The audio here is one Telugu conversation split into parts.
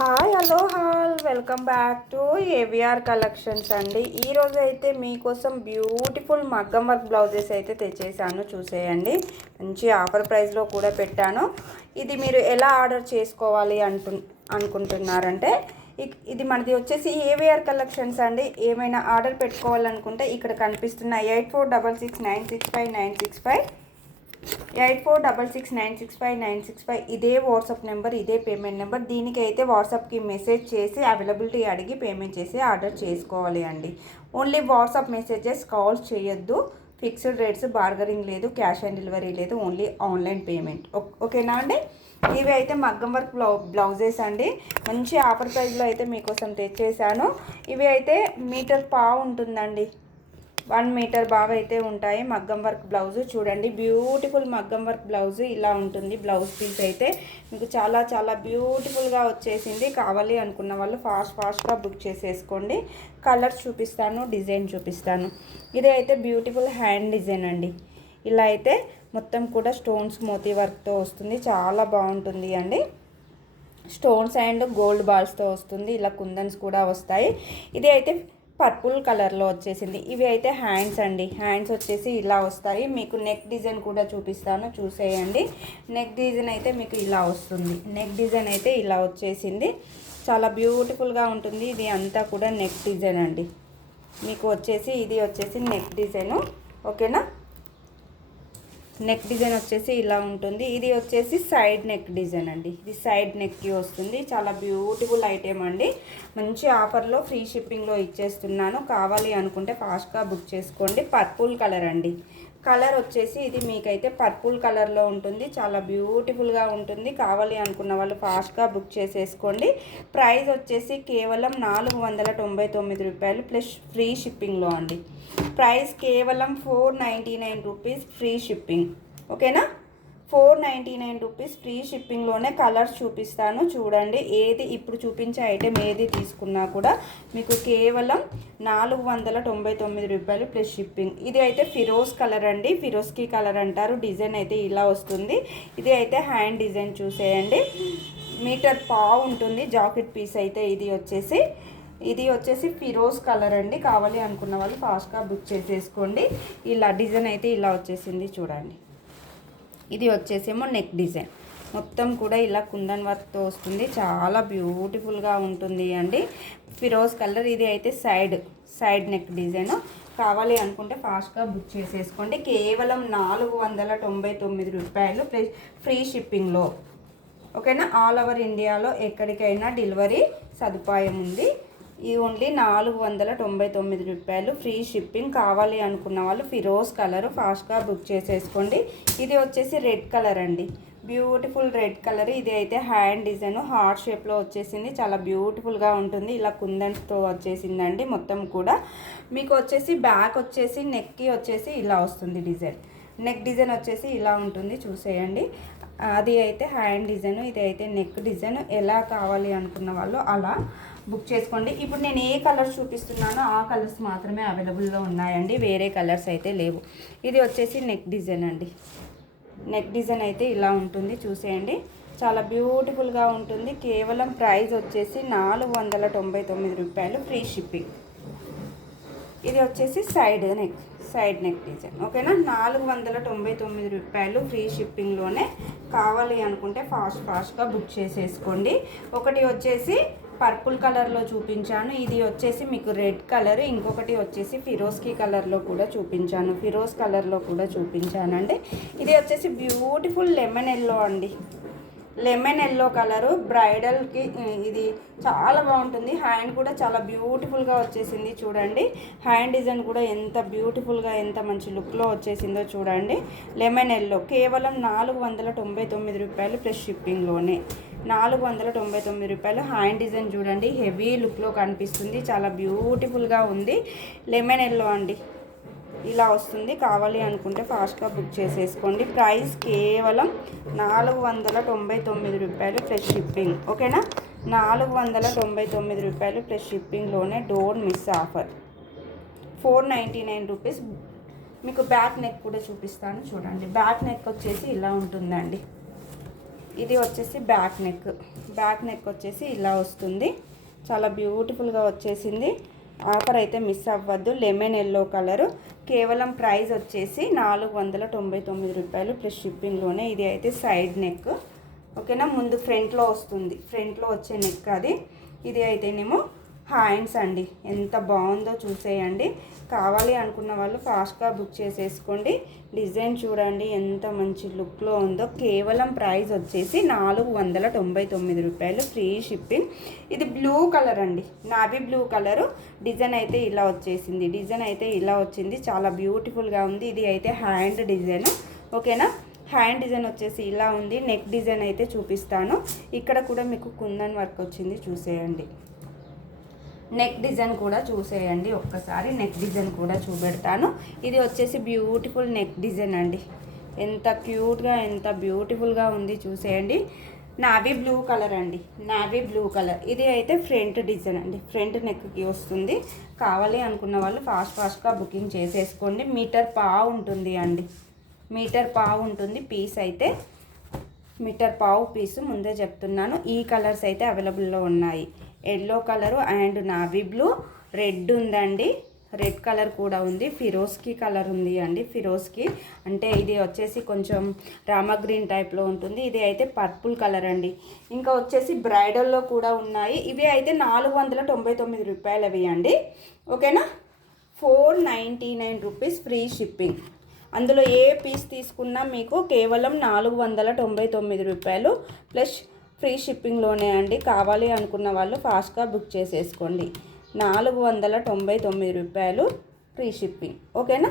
Hi hello hall welcome back to AVR collections అండి. ఈరోజు అయితే మీకోసం బ్యూటిఫుల్ మగ్గం వర్క్ బ్లౌజెస్ అయితే తెచ్చేసాను, చూసేయండి. మంచి ఆఫర్ ప్రైస్లో కూడా పెట్టాను. ఇది మీరు ఎలా ఆర్డర్ చేసుకోవాలి అనుకుంటున్నారంటే ఇది మనది వచ్చేసి ఏవిఆర్ కలెక్షన్స్ అండి. ఏమైనా ఆర్డర్ పెట్టుకోవాలనుకుంటే ఇక్కడ కనిపిస్తున్న 8466965965 8466965965 ఇదే వాట్సాప్ నెంబర్, ఇదే పేమెంట్ నెంబర్. దీనికి అయితే వాట్సాప్కి మెసేజ్ చేసి అవైలబిలిటీ అడిగి పేమెంట్ చేసి ఆర్డర్ చేసుకోవాలి అండి. ఓన్లీ వాట్సాప్ మెసేజెస్, కాల్స్ చేయొద్దు. ఫిక్స్డ్ రేట్స్, బార్గరింగ్ లేదు, క్యాష్ ఆన్ డెలివరీ లేదు, ఓన్లీ ఆన్లైన్ పేమెంట్. ఓకేనా అండి. ఇవి అయితే మగ్గం వర్క్ బ్లౌజెస్ అండి. మంచి ఆఫర్ ప్రైస్లో అయితే మీకోసం తెచ్చేసాను. ఇవి అయితే మీటర్ పావు ఉంటుందండి, 1 మీటర్ బాగా అయితే ఉంటాయి. మగ్గం వర్క్ బ్లౌజు చూడండి, బ్యూటిఫుల్ మగ్గం వర్క్ బ్లౌజు ఇలా ఉంటుంది. బ్లౌజ్ పీస్ అయితే మీకు చాలా చాలా బ్యూటిఫుల్గా వచ్చేసింది. కావాలి అనుకున్న వాళ్ళు ఫాస్ట్గా బుక్ చేసేసుకోండి. కలర్స్ చూపిస్తాను, డిజైన్ చూపిస్తాను. ఇది అయితే బ్యూటిఫుల్ హ్యాండ్ డిజైన్ అండి. ఇలా అయితే మొత్తం కూడా స్టోన్స్ మోతీ వర్క్తో వస్తుంది, చాలా బాగుంటుంది అండి. స్టోన్స్ అండ్ గోల్డ్ బాల్స్తో వస్తుంది. ఇలా కుందన్స్ కూడా వస్తాయి. ఇది అయితే పర్పుల్ కలర్లో వచ్చేసింది. ఇవి అయితే హ్యాండ్స్ అండి. హ్యాండ్స్ వచ్చేసి ఇలా వస్తాయి. మీకు నెక్ డిజైన్ కూడా చూపిస్తాను, చూసేయండి. నెక్ డిజైన్ అయితే మీకు ఇలా వస్తుంది. నెక్ డిజైన్ అయితే ఇలా వచ్చేసింది, చాలా బ్యూటిఫుల్గా ఉంటుంది. ఇది అంతా కూడా నెక్ డిజైన్ అండి. మీకు వచ్చేసి ఇది వచ్చేసి నెక్ డిజైను, ఓకేనా. నెక్ డిజైన్ వచ్చేసి ఇలా ఉంటుంది. ఇది వచ్చేసి సైడ్ నెక్ డిజైన్ అండి. ఇది సైడ్ నెక్కి వస్తుంది. చాలా బ్యూటిఫుల్ ఐటెం అండి. మంచి ఆఫర్లో ఫ్రీ షిప్పింగ్లో ఇచ్చేస్తున్నాను. కావాలి అనుకుంటే ఫాస్ట్గా బుక్ చేసుకోండి. పర్పుల్ కలర్ అండి. కలర్ వచ్చేసి ఇది మీకైతే పర్పుల్ కలర్లో ఉంటుంది, చాలా బ్యూటిఫుల్గా ఉంటుంది. కావాలి అనుకున్న వాళ్ళు ఫాస్ట్గా బుక్ చేసేసుకోండి. ప్రైస్ వచ్చేసి కేవలం 499 రూపాయలు ప్లస్ ఫ్రీ షిప్పింగ్లో అండి. ప్రైస్ కేవలం 499 రూపీస్ ఫ్రీ షిప్పింగ్, ఓకేనా. 499 రూపీస్ ఫ్రీ షిప్పింగ్లోనే. కలర్స్ చూపిస్తాను చూడండి. ఏది ఇప్పుడు చూపించే ఐటెం ఏది తీసుకున్నా కూడా మీకు కేవలం 499 రూపాయలు ప్లస్ షిప్పింగ్. ఇది అయితే ఫిరోజ్ కలర్ అండి, ఫిరోజ్కి కలర్ అంటారు. డిజైన్ అయితే ఇలా వస్తుంది. ఇది అయితే హ్యాండ్ డిజైన్ చూసేయండి. మీటర్ పావు ఉంటుంది జాకెట్ పీస్ అయితే. ఇది వచ్చేసి ఫిరోజ్ కలర్ అండి. కావాలి అనుకున్న వాళ్ళు ఫాస్ట్గా బుక్ చేసేసుకోండి. ఇలా డిజైన్ అయితే ఇలా వచ్చేసింది చూడండి. ఇది వచ్చేసేమో నెక్ డిజైన్, మొత్తం కూడా ఇలా కుందన్ వర్క్తో వస్తుంది, చాలా బ్యూటిఫుల్గా ఉంటుంది అండి. ఫిరోజ్ కలర్. ఇది అయితే సైడ్ నెక్ డిజైన్. కావాలి అనుకుంటే ఫాస్ట్గా బుక్ చేసేసుకోండి. కేవలం 499 రూపాయలు ఫ్రీ షిప్పింగ్లో, ఓకేనా. ఆల్ ఓవర్ ఇండియాలో ఎక్కడికైనా డెలివరీ సదుపాయం ఉంది. ఈ ఓన్లీ 499 రూపాయలు ఫ్రీ షిప్పింగ్. కావాలి అనుకున్న వాళ్ళు ఫిరోజ్ కలర్ ఫాస్ట్గా బుక్ చేసేసుకోండి. ఇది వచ్చేసి రెడ్ కలర్ అండి, బ్యూటిఫుల్ రెడ్ కలర్. ఇది అయితే హ్యాండ్ డిజైన్ హార్ట్ షేప్లో వచ్చేసింది, చాలా బ్యూటిఫుల్గా ఉంటుంది. ఇలా కుందన్స్తో వచ్చేసిందండి మొత్తం కూడా. మీకు వచ్చేసి బ్యాక్ వచ్చేసి నెక్కి వచ్చేసి ఇలా వస్తుంది డిజైన్. నెక్ డిజైన్ వచ్చేసి ఇలా ఉంటుంది, చూసేయండి. అది అయితే హ్యాండ్ డిజైన్, ఇది అయితే నెక్ డిజైన్. ఎలా కావాలి అనుకున్న వాళ్ళు అలా బుక్ చేసుకోండి. ఇప్పుడు నేను ఏ కలర్స్ చూపిస్తున్నానో ఆ కలర్స్ మాత్రమే అవైలబుల్లో ఉన్నాయండి, వేరే కలర్స్ అయితే లేవు. ఇది వచ్చేసి నెక్ డిజైన్ అండి. నెక్ డిజైన్ అయితే ఇలా ఉంటుంది, చూసేయండి. చాలా బ్యూటిఫుల్గా ఉంటుంది. కేవలం ప్రైస్ వచ్చేసి 499 రూపాయలు ఫ్రీ షిప్పింగ్. ఇది వచ్చేసి సైడ్ నెక్ డిజైన్, ఓకేనా. 499 రూపాయలు ఫ్రీ షిప్పింగ్లోనే. కావాలి అనుకుంటే ఫాస్ట్గా బుక్ చేసేసుకోండి. ఒకటి వచ్చేసి పర్పుల్ కలర్లో చూపించాను, ఇది వచ్చేసి మీకు రెడ్ కలర్. ఇంకొకటి వచ్చేసి ఫిరోజ్కి కలర్లో కూడా చూపించాను, ఫిరోజ్ కలర్లో కూడా చూపించానండి. ఇది వచ్చేసి బ్యూటిఫుల్ లెమన్ ఎల్లో అండి. లెమన్ ఎల్లో కలరు బ్రైడల్కి ఇది చాలా బాగుంటుంది. హ్యాండ్ కూడా చాలా బ్యూటిఫుల్గా వచ్చేసింది చూడండి. హ్యాండ్ డిజైన్ కూడా ఎంత బ్యూటిఫుల్గా, ఎంత మంచి లుక్లో వచ్చేసిందో చూడండి. లెమన్ ఎల్లో కేవలం 499 రూపాయలు ప్లస్ షిప్పింగ్లోనే. 499 రూపాయలు. హ్యాండ్ డిజైన్ చూడండి, హెవీ లుక్లో కనిపిస్తుంది, చాలా బ్యూటిఫుల్గా ఉంది. లెమన్ ఎల్లో అండి, ఇలా వస్తుంది. కావాలి అనుకుంటే ఫాస్ట్గా బుక్ చేసేసుకోండి. ప్రైస్ కేవలం 499 రూపాయలు ప్లస్ షిప్పింగ్, ఓకేనా. 499 రూపాయలు ప్లస్ షిప్పింగ్లోనే. Don't miss offer. 499 రూపీస్. మీకు బ్యాక్ నెక్ కూడా చూపిస్తాను చూడండి. బ్యాక్ నెక్ వచ్చేసి ఇలా ఉంటుందండి. ఇది వచ్చేసి బ్యాక్ నెక్ వచ్చేసి ఇలా వస్తుంది. చాలా బ్యూటిఫుల్గా వచ్చేసింది. ఆఫర్ అయితే మిస్ అవ్వద్దు. Lemon yellow colour. కేవలం ప్రైస్ వచ్చేసి 499 రూపాయలు ప్లస్ షిప్పింగ్లోనే. ఇది అయితే సైడ్ నెక్, ఓకేనా. ముందు ఫ్రంట్లో వస్తుంది, ఫ్రంట్లో వచ్చే నెక్ అది. ఇది అయితేనేమో హ్యాండ్స్ అండి. ఎంత బాగుందో చూసేయండి. కావాలి అనుకున్న వాళ్ళు ఫాస్ట్గా బుక్ చేసేసుకోండి. డిజైన్ చూడండి ఎంత మంచి లుక్లో ఉందో. కేవలం ప్రైస్ వచ్చేసి 499 రూపాయలు ఫ్రీ షిప్పింగ్. ఇది బ్లూ కలర్ అండి, నావీ బ్లూ కలరు. డిజైన్ అయితే ఇలా వచ్చేసింది, డిజైన్ అయితే ఇలా వచ్చింది. చాలా బ్యూటిఫుల్గా ఉంది. ఇది అయితే హ్యాండ్ డిజైన్, ఓకేనా. హ్యాండ్ డిజైన్ వచ్చేసి ఇలా ఉంది. నెక్ డిజైన్ అయితే చూపిస్తాను. ఇక్కడ కూడా మీకు కుందన్ వర్క్ వచ్చింది, చూసేయండి. నెక్ డిజైన్ కూడా చూసేయండి ఒక్కసారి. నెక్ డిజైన్ కూడా చూపెడతాను. ఇది వచ్చేసి బ్యూటిఫుల్ నెక్ డిజైన్ అండి. ఎంత క్యూట్గా ఎంత బ్యూటిఫుల్గా ఉంది చూసేయండి. నావీ బ్లూ కలర్ అండి, నావీ బ్లూ కలర్. ఇది అయితే ఫ్రంట్ డిజైన్ అండి, ఫ్రంట్ నెక్కి వస్తుంది. కావాలి అనుకున్న వాళ్ళు ఫాస్ట్గా బుకింగ్ చేసేసుకోండి. మీటర్ పావు ఉంటుంది అండి, మీటర్ పావు ఉంటుంది పీస్ అయితే. మీటర్ పావు పీసు ముందే చెప్తున్నాను. ఈ కలర్స్ అయితే అవైలబుల్లో ఉన్నాయి. Yellow colour and navy blue, red ఉందండి, రెడ్ కలర్ కూడా ఉంది. ఫిరోస్కి కలర్ ఉంది అండి, ఫిరోస్కి అంటే ఇది వచ్చేసి కొంచెం రామా గ్రీన్ టైప్లో ఉంటుంది. ఇది అయితే పర్పుల్ కలర్ అండి. ఇంకా వచ్చేసి బ్రైడల్లో కూడా ఉన్నాయి. ఇవి అయితే 499 రూపాయలు అవి అండి, ఓకేనా. 499 రూపీస్ ఫ్రీ షిప్పింగ్. అందులో ఏ పీస్ తీసుకున్నా మీకు కేవలం 499 రూపాయలు ప్లస్ ఫ్రీ షిప్పింగ్లోనే అండి. కావాలి అనుకున్న వాళ్ళు ఫాస్ట్గా బుక్ చేసేసుకోండి. 499 రూపాయలు ఫ్రీ షిప్పింగ్, ఓకేనా.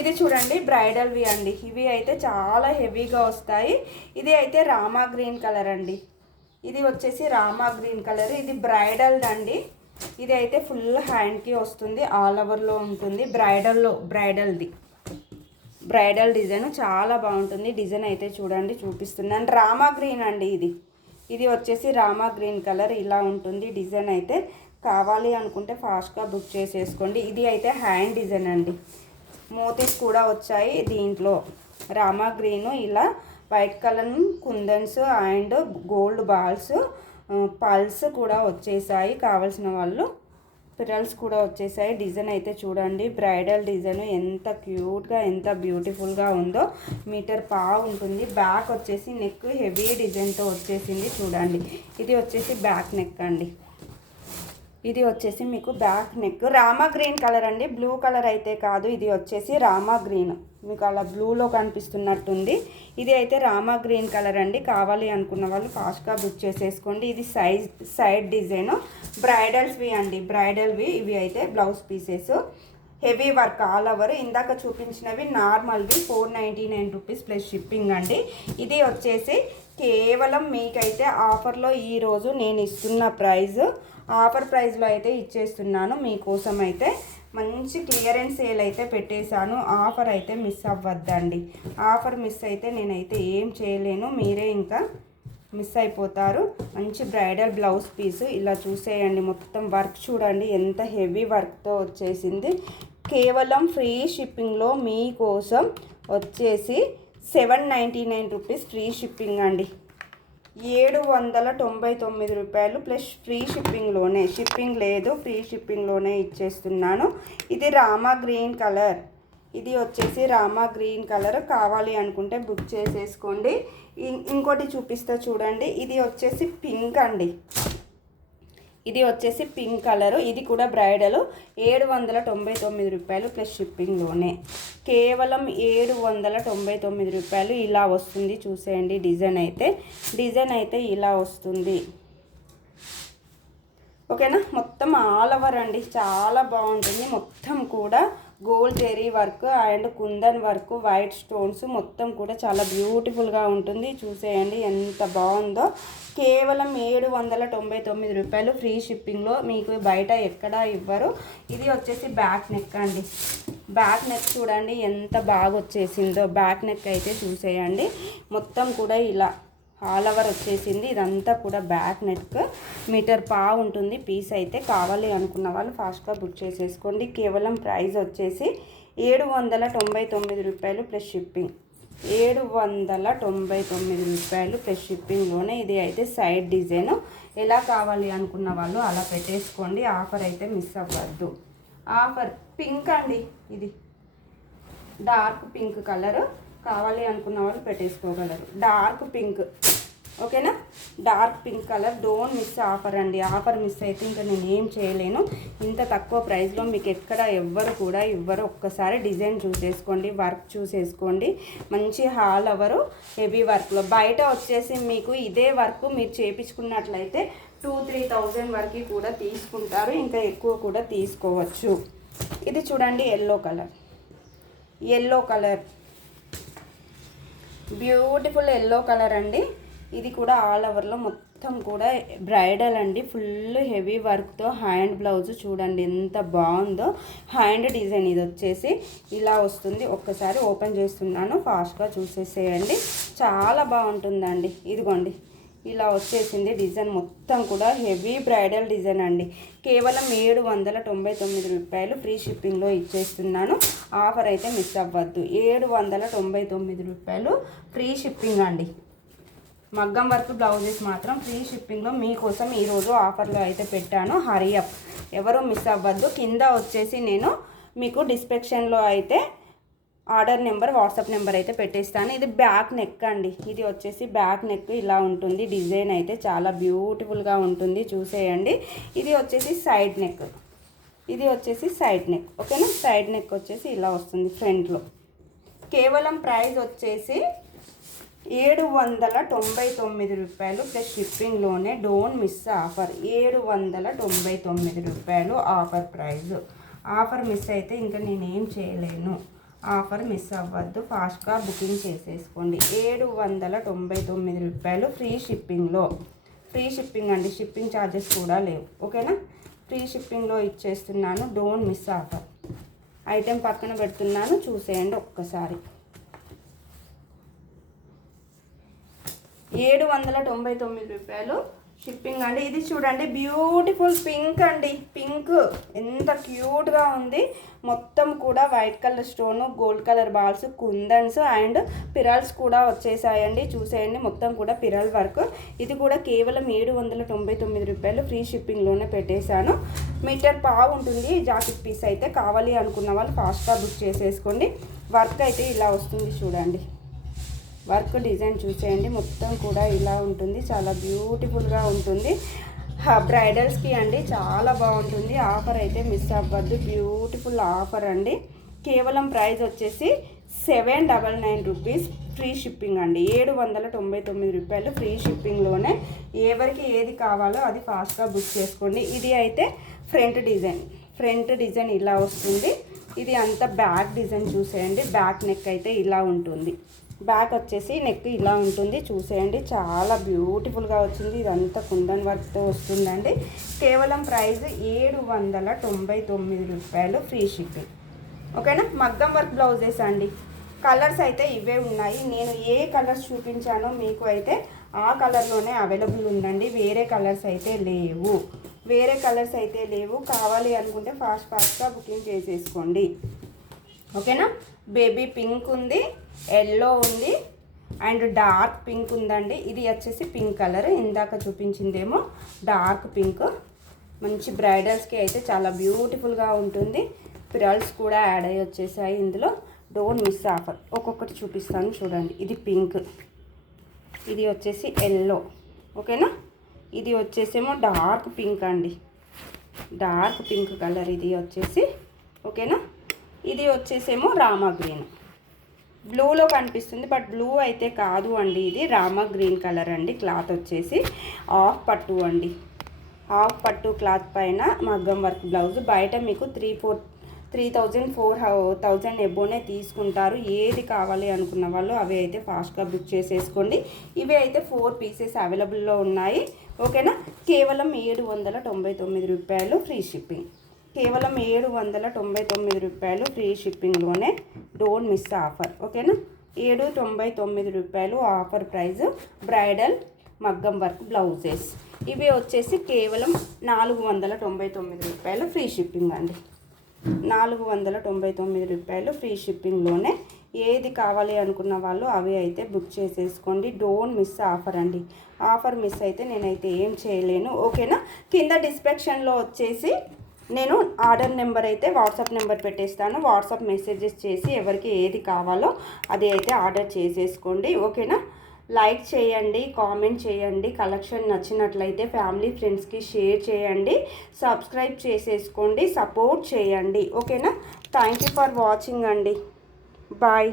ఇది చూడండి బ్రైడల్వి అండి. ఇవి అయితే చాలా హెవీగా వస్తాయి. ఇది అయితే రామా గ్రీన్ కలర్ అండి. ఇది వచ్చేసి రామా గ్రీన్ కలర్. ఇది బ్రైడల్ అండి. ఇది అయితే ఫుల్ హ్యాండ్కి వస్తుంది, ఆల్ ఓవర్లో ఉంటుంది. బ్రైడల్ది బ్రైడల్ డిజైన్ చాలా బాగుంటుంది. డిజైన్ అయితే చూడండి, చూపిస్తున్నాను. రామా గ్రీన్ అండి. ఇది వచ్చేసి రామా గ్రీన్ కలర్ ఇలా ఉంటుంది డిజైన్ అయితే. కావాలి అనుకుంటే ఫాస్ట్గా బుక్ చేసేసుకోండి. ఇది అయితే హ్యాండ్ డిజైన్ అండి. మోతీస్ కూడా వచ్చాయి దీంట్లో. రామా గ్రీన్ ఇలా white colour kundans and gold balls, pulse కూడా వచ్చేసాయి. కావాల్సిన వాళ్ళు పిరల్స్ కూడా వచ్చేసాయి. డిజైన్ అయితే చూడండి, బ్రైడల్ డిజైన్ ఎంత క్యూట్గా ఎంత బ్యూటిఫుల్గా ఉందో. మీటర్ పావు ఉంటుంది. బ్యాక్ వచ్చేసి నెక్ హెవీ డిజైన్తో వచ్చేసింది చూడండి. ఇది వచ్చేసి బ్యాక్ నెక్ అండి. ఇది వచ్చేసి మీకు back neck. Rama green colour అండి, బ్లూ కలర్ అయితే కాదు. ఇది వచ్చేసి రామా గ్రీన్, మీకు అలా బ్లూలో కనిపిస్తున్నట్టుంది. ఇది అయితే రామా గ్రీన్ కలర్ అండి. కావాలి అనుకున్న వాళ్ళు ఫాస్ట్గా బుక్ చేసేసుకోండి. ఇది సైడ్ డిజైన్ బ్రైడల్స్వి అండి, బ్రైడల్వి. ఇవి అయితే blouse pieces heavy work all over. ఇందాక చూపించినవి నార్మల్వి 499 రూపీస్ ప్లస్ షిప్పింగ్ అండి. ఇది వచ్చేసి కేవలం మీకైతే ఆఫర్లో ఈరోజు నేను ఇస్తున్న ప్రైస్, ఆఫర్ ప్రైస్లో అయితే ఇచ్చేస్తున్నాను మీకోసం. అయితే మంచి క్లియరెన్స్ సేల్ అయితే పెట్టేశాను. ఆఫర్ అయితే మిస్ అవ్వద్దండి. ఆఫర్ మిస్ అయితే నేనైతే ఏం చేయలేను, మీరే ఇంకా మిస్ అయిపోతారు. మంచి బ్రైడల్ బ్లౌజ్ పీసు ఇలా చూసేయండి. మొత్తం వర్క్ చూడండి ఎంత హెవీ వర్క్తో వచ్చేసింది. కేవలం ఫ్రీ షిప్పింగ్లో మీకోసం వచ్చేసి 799 రూపీస్ ఫ్రీ షిప్పింగ్ అండి. 799 రూపాయలు ప్లస్ ఫ్రీ షిప్పింగ్లోనే. షిప్పింగ్ లేదు, ఫ్రీ షిప్పింగ్లోనే ఇచ్చేస్తున్నాను. ఇది రామా గ్రీన్ కలర్. ఇది వచ్చేసి రామా గ్రీన్ కలర్. కావాలి అనుకుంటే బుక్ చేసేసుకోండి. ఇంకోటి చూపిస్తా చూడండి. ఇది వచ్చేసి పింక్ అండి. ఇది వచ్చేసి పింక్ కలరు. ఇది కూడా బ్రైడల్. 799 రూపాయలు ప్లస్ షిప్పింగ్లోనే. కేవలం 799 రూపాయలు ఇలా వస్తుంది చూసేయండి. డిజైన్ అయితే ఇలా వస్తుంది, ఓకేనా. మొత్తం ఆల్ ఓవర్ అండి, చాలా బాగుంటుంది. మొత్తం కూడా gold zari work and kundan work, white stones మొత్తం కూడా చాలా బ్యూటిఫుల్గా ఉంటుంది. చూసేయండి ఎంత బాగుందో. కేవలం 799 రూపాయలు ఫ్రీ షిప్పింగ్లో. మీకు బయట ఎక్కడా ఇవ్వరు. ఇది వచ్చేసి బ్యాక్ నెక్ అండి. బ్యాక్ నెక్ చూడండి ఎంత బాగా వచ్చేసిందో. బ్యాక్ నెక్ అయితే చూసేయండి మొత్తం కూడా ఇలా ఆల్ ఓవర్ వచ్చేసింది. ఇదంతా కూడా బ్యాక్ నెక్. మీటర్ పావు ఉంటుంది పీస్ అయితే. కావాలి అనుకున్న వాళ్ళు ఫాస్ట్గా బుక్ చేసేసుకోండి. కేవలం ప్రైస్ వచ్చేసి 799 రూపాయలు ప్లస్ షిప్పింగ్. రూపాయలు ప్లస్ షిప్పింగ్లోనే. ఇది అయితే సైడ్ డిజైన్. ఎలా కావాలి అనుకున్న వాళ్ళు అలా పెట్టేసుకోండి. ఆఫర్ అయితే మిస్ అవ్వద్దు. ఆఫర్ పింక్ అండి, ఇది డార్క్ పింక్ కలర్. కావాలి అనుకున్న వాళ్ళు పెట్టేసుకోగలరు. డార్క్ పింక్, ఓకేనా? Dark pink colour. Don't miss offer అండి. ఆఫర్ మిస్ అయితే ఇంకా నేను ఏం చేయలేను. ఇంత తక్కువ ప్రైస్లో మీకు ఎక్కడ ఎవ్వరు కూడా ఇవ్వరు. ఒక్కసారి డిజైన్ చూసేసుకోండి, వర్క్ చూసేసుకోండి. మంచి హాల్ ఓవర్ హెవీ వర్క్లో. బయట వచ్చేసి మీకు ఇదే వర్క్ మీరు చేయించుకున్నట్లయితే 2-3,000 వరకు కూడా తీసుకుంటారు. ఇంకా ఎక్కువ కూడా తీసుకోవచ్చు. ఇది చూడండి, yellow colour beautiful yellow colour అండి. ఇది కూడా ఆల్ ఓవర్లో మొత్తం కూడా బ్రైడల్ అండి. ఫుల్ హెవీ వర్క్తో హ్యాండ్ బ్లౌజ్ చూడండి ఎంత బాగుందో. హ్యాండ్ డిజైన్ ఇది వచ్చేసి ఇలా వస్తుంది. ఒక్కసారి ఓపెన్ చేస్తున్నాను, ఫాస్ట్గా చూసేసేయండి. చాలా బాగుంటుందండి. ఇదిగోండి, ఇలా వచ్చేసింది డిజైన్ మొత్తం కూడా హెవీ బ్రైడల్ డిజైన్ అండి. కేవలం 799 రూపాయలు ఫ్రీ షిప్పింగ్లో ఇచ్చేస్తున్నాను. ఆఫర్ అయితే మిస్ అవ్వద్దు. 799 రూపాయలు ఫ్రీ షిప్పింగ్ అండి. మగ్గం వర్క్ బ్లౌజెస్ మాత్రం ఫ్రీ షిప్పింగ్లో మీకోసం ఈరోజు ఆఫర్లో అయితే పెట్టాను. హరీ అప్, ఎవరు మిస్ అవ్వద్దు. కింద వచ్చేసి నేను మీకు డిస్క్రిప్షన్లో అయితే ఆర్డర్ నెంబర్, వాట్సాప్ నెంబర్ అయితే పెట్టేస్తాను. ఇది బ్యాక్ నెక్ అండి. ఇది వచ్చేసి బ్యాక్ నెక్ ఇలా ఉంటుంది. డిజైన్ అయితే చాలా బ్యూటిఫుల్గా ఉంటుంది, చూసేయండి. ఇది వచ్చేసి సైడ్ నెక్, ఓకేనా? సైడ్ నెక్ వచ్చేసి ఇలా వస్తుంది ఫ్రంట్లో. కేవలం ప్రైస్ వచ్చేసి 799 రూపాయలు ప్లస్ షిప్పింగ్లోనే. Don't miss offer. 799 రూపాయలు ఆఫర్ ప్రైస్. ఆఫర్ మిస్ అయితే ఇంకా నేనేం చేయలేను. ఆఫర్ మిస్ అవ్వద్దు, ఫాస్ట్గా బుకింగ్ చేసేసుకోండి. 799 రూపాయలు ఫ్రీ షిప్పింగ్లో. ఫ్రీ షిప్పింగ్ అండి, షిప్పింగ్ ఛార్జెస్ కూడా లేవు, ఓకేనా? ఫ్రీ షిప్పింగ్లో ఇచ్చేస్తున్నాను. Don't miss offer. ఐటెం పక్కన పెడుతున్నాను, చూసేయండి ఒక్కసారి. 799 రూపాయలు షిప్పింగ్ అండి. ఇది చూడండి, బ్యూటిఫుల్ పింక్ అండి. పింక్ ఎంత క్యూట్గా ఉంది. మొత్తం కూడా white colour stone, gold colour balls, kundans and pearls కూడా వచ్చేసాయండి. చూసేయండి, మొత్తం కూడా పిరల్ వర్క్. ఇది కూడా కేవలం 799 రూపాయలు ఫ్రీ షిప్పింగ్లోనే పెట్టేశాను. మీటర్ పావు ఉంటుంది జాకెట్ పీస్ అయితే. కావాలి అనుకున్న వాళ్ళు ఫాస్ట్గా బుక్ చేసేసుకోండి. వర్క్ అయితే ఇలా వస్తుంది చూడండి. వర్క్ డిజైన్ చూసేయండి, మొత్తం కూడా ఇలా ఉంటుంది. చాలా బ్యూటిఫుల్గా ఉంటుంది. బ్రైడల్స్కి అండి చాలా బాగుంటుంది. ఆఫర్ అయితే మిస్ అవ్వద్దు. బ్యూటిఫుల్ ఆఫర్ అండి. కేవలం ప్రైస్ వచ్చేసి 799 రూపీస్ ఫ్రీ షిప్పింగ్ అండి. 799 రూపాయలు ఫ్రీ షిప్పింగ్లోనే. ఎవరికి ఏది కావాలో అది ఫాస్ట్గా బుక్ చేసుకోండి. ఇది అయితే ఫ్రంట్ డిజైన్ ఇలా వస్తుంది. ఇది అంతా బ్యాక్ డిజైన్ చూసేయండి. బ్యాక్ నెక్ అయితే ఇలా ఉంటుంది. బ్యాక్ వచ్చేసి నెక్ ఇలా ఉంటుంది, చూసేయండి. చాలా బ్యూటిఫుల్గా వచ్చింది. ఇదంతా కుందన్ వర్క్తో వస్తుందండి. కేవలం ప్రైస్ 799 రూపాయలు ఫ్రీ షిప్పింగ్, ఓకేనా? మగ్గం వర్క్ బ్లౌజెస్ అండి. కలర్స్ అయితే ఇవే ఉన్నాయి. నేను ఏ కలర్స్ చూపించానో మీకు అయితే ఆ కలర్లోనే అవైలబుల్ ఉందండి. వేరే కలర్స్ అయితే లేవు. కావాలి అనుకుంటే ఫాస్ట్గా బుకింగ్ చేసేసుకోండి, ఓకేనా? బేబీ పింక్ ఉంది, ఎల్లో ఉంది అండ్ డార్క్ పింక్ ఉందండి. ఇది వచ్చేసి పింక్ కలర్. ఇందాక చూపించిందేమో డార్క్ పింక్. మంచి బ్రైడల్స్కి అయితే చాలా బ్యూటిఫుల్గా ఉంటుంది. పిరల్స్ కూడా యాడ్ అయ్యి వచ్చేసాయి ఇందులో. Don't miss offer. ఒక్కొక్కటి చూపిస్తాను చూడండి. ఇది పింక్, ఇది వచ్చేసి ఎల్లో, ఓకేనా? ఇది వచ్చేసేమో డార్క్ పింక్ అండి. డార్క్ పింక్ కలర్ ఇది వచ్చేసి, ఓకేనా? ఇది వచ్చేసేమో రామా గ్రీన్. బ్లూలో కనిపిస్తుంది బట్ బ్లూ అయితే కాదు అండి. ఇది రామా గ్రీన్ కలర్ అండి. క్లాత్ వచ్చేసి హాఫ్ పట్టు అండి. హాఫ్ పట్టు క్లాత్ పైన మగ్గం వర్క్ బ్లౌజ్. బయట మీకు 3,000-4,000 ఎబోనే తీసుకుంటారు. ఏది కావాలి అనుకున్న వాళ్ళు అవి అయితే ఫాస్ట్గా బుక్ చేసేసుకోండి. ఇవి అయితే 4 పీసెస్ అవైలబుల్లో ఉన్నాయి, ఓకేనా? కేవలం 799 రూపాయలు ఫ్రీ షిప్పింగ్. కేవలం 799 రూపాయలు ఫ్రీ షిప్పింగ్లోనే. డోంట్ మిస్ ఆఫర్, ఓకేనా? 799 రూపాయలు ఆఫర్ ప్రైస్. బ్రైడల్ మగ్గం వర్క్ బ్లౌజెస్ ఇవి వచ్చేసి కేవలం 499 రూపాయలు ఫ్రీ షిప్పింగ్ అండి. 499 రూపాయలు ఫ్రీ షిప్పింగ్లోనే ఏది కావాలి అనుకున్న వాళ్ళు అవి అయితే బుక్ చేసేసుకోండి. డోంట్ మిస్ ఆఫర్ అండి. ఆఫర్ మిస్ అయితే నేనైతే ఏం చేయలేను. ఓకేనా? కింద డిస్క్రిప్షన్లో వచ్చేసి నేను ఆర్డర్ నెంబర్ అయితే వాట్సాప్ నెంబర్ పెట్టేస్తాను. వాట్సాప్ మెసేజెస్ చేసి ఎవరికి ఏది కావాలో అది అయితే ఆర్డర్ చేసేసుకోండి. ఓకేనా? లైక్ చేయండి, కామెంట్ చేయండి, కలెక్షన్ నచ్చినట్లయితే ఫ్యామిలీ ఫ్రెండ్స్కి షేర్ చేయండి, సబ్స్క్రైబ్ చేసేసుకోండి, సపోర్ట్ చేయండి. ఓకేనా? థ్యాంక్ యూ ఫర్ వాచింగ్ అండి. బాయ్.